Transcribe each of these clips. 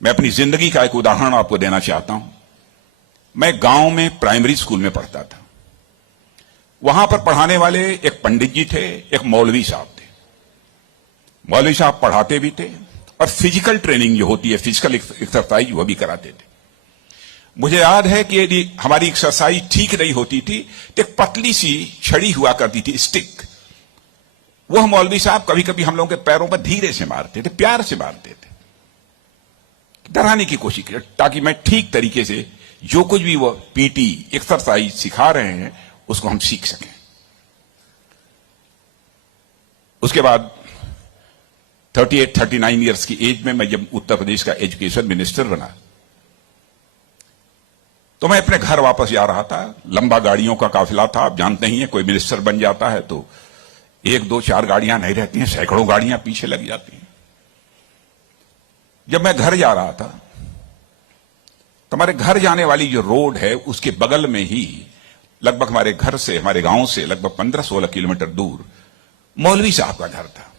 मैं अपनी जिंदगी का एक उदाहरण आपको देना चाहता हूं। मैं गांव में प्राइमरी स्कूल में पढ़ता था। वहां पर पढ़ाने वाले एक पंडित जी थे, एक मौलवी साहब थे। मौलवी साहब पढ़ाते भी थे और फिजिकल ट्रेनिंग जो होती है, फिजिकल एक्सरसाइज, वो भी कराते थे। मुझे याद है कि यदि हमारी एक्सरसाइज ठीक नहीं होती थी तो एक पतली सी छड़ी हुआ करती थी, स्टिक। वह मौलवी साहब कभी कभी हम लोगों के पैरों पर धीरे से मारते थे, प्यार से मारते थे, डराने की कोशिश की, ताकि मैं ठीक तरीके से जो कुछ भी वो पीटी एक्सरसाइज सिखा रहे हैं उसको हम सीख सकें। उसके बाद 38-39 ईयर्स की एज में मैं जब उत्तर प्रदेश का एजुकेशन मिनिस्टर बना तो मैं अपने घर वापस जा रहा था। लंबा गाड़ियों का काफिला था। आप जानते ही हैं, कोई मिनिस्टर बन जाता है तो 1, 2, 4 गाड़ियां नहीं रहती हैं, सैकड़ों गाड़ियां पीछे लग जाती हैं। जब मैं घर जा रहा था तो हमारे घर जाने वाली जो रोड है उसके बगल में ही, लगभग हमारे घर से, हमारे गांव से लगभग 15-16 किलोमीटर दूर मौलवी साहब का घर था।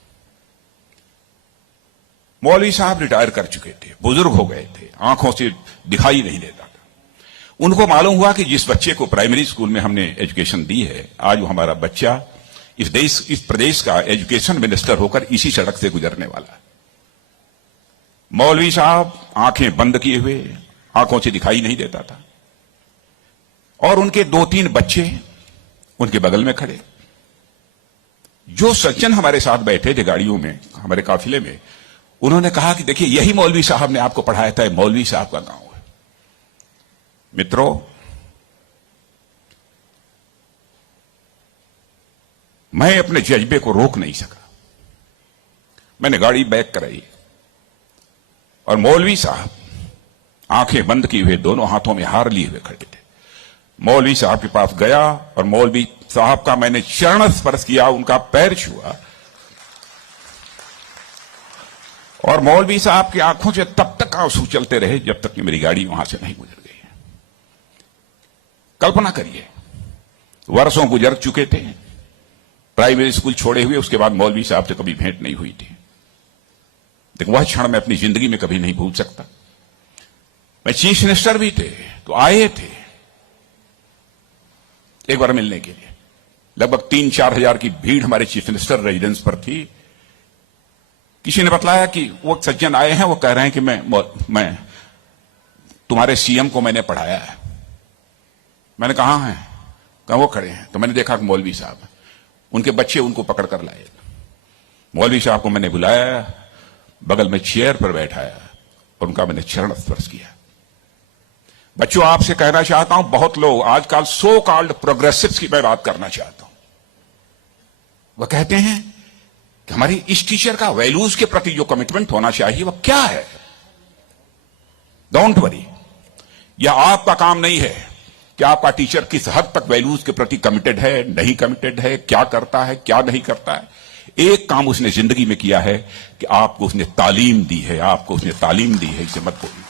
मौलवी साहब रिटायर कर चुके थे, बुजुर्ग हो गए थे, आंखों से दिखाई नहीं देता था। उनको मालूम हुआ कि जिस बच्चे को प्राइमरी स्कूल में हमने एजुकेशन दी है, आज वो हमारा बच्चा इस प्रदेश का एजुकेशन मिनिस्टर होकर इसी सड़क से गुजरने वाला है। मौलवी साहब आंखें बंद किए हुए, आंखों से दिखाई नहीं देता था, और उनके 2-3 बच्चे उनके बगल में खड़े। जो सज्जन हमारे साथ बैठे थे गाड़ियों में, हमारे काफिले में, उन्होंने कहा कि देखिए, यही मौलवी साहब ने आपको पढ़ाया था, मौलवी साहब का गांव है। मित्रों, मैं अपने जज्बे को रोक नहीं सका। मैंने गाड़ी बैक कराई और मौलवी साहब आंखें बंद किए हुए, दोनों हाथों में हार लिए हुए खड़े थे। मौलवी साहब के पास गया और मौलवी साहब का मैंने चरण स्पर्श किया, उनका पैर छुआ, और मौलवी साहब की आंखों से तब तक आंसू चलते रहे जब तक कि मेरी गाड़ी वहां से नहीं गुजर गई। कल्पना करिए, वर्षों गुजर चुके थे, प्राइमरी स्कूल छोड़े हुए, उसके बाद मौलवी साहब से कभी भेंट नहीं हुई थी। लेकिन वह क्षण मैं अपनी जिंदगी में कभी नहीं भूल सकता। मैं चीफ मिनिस्टर भी थे तो आए थे एक बार मिलने के लिए। लगभग 3-4 हजार की भीड़ हमारे चीफ मिनिस्टर रेजिडेंस पर थी। किसी ने बताया कि वो सज्जन आए हैं, वो कह रहे हैं कि मैं तुम्हारे सीएम को मैंने पढ़ाया है। मैंने कहा है, कहा वो खड़े हैं। तो मैंने देखा कि मौलवी साहब, उनके बच्चे उनको पकड़ कर लाए। मौलवी साहब को मैंने बुलाया, बगल में चेयर पर बैठाया और उनका मैंने चरण स्पर्श किया। बच्चों, आपसे कहना चाहता हूं, बहुत लोग आजकल सो कॉल्ड प्रोग्रेसिव्स की मैं बात करना चाहता हूं। वह कहते हैं कि हमारी इस टीचर का वैल्यूज के प्रति जो कमिटमेंट होना चाहिए वह क्या है। डोंट वरी, यह आपका काम नहीं है कि आपका टीचर किस हद तक वैल्यूज के प्रति कमिटेड है, नहीं कमिटेड है, क्या करता है, क्या नहीं करता है। एक काम उसने जिंदगी में किया है कि आपको उसने तालीम दी है, आपको उसने तालीम दी है, इसे मत भूलिए।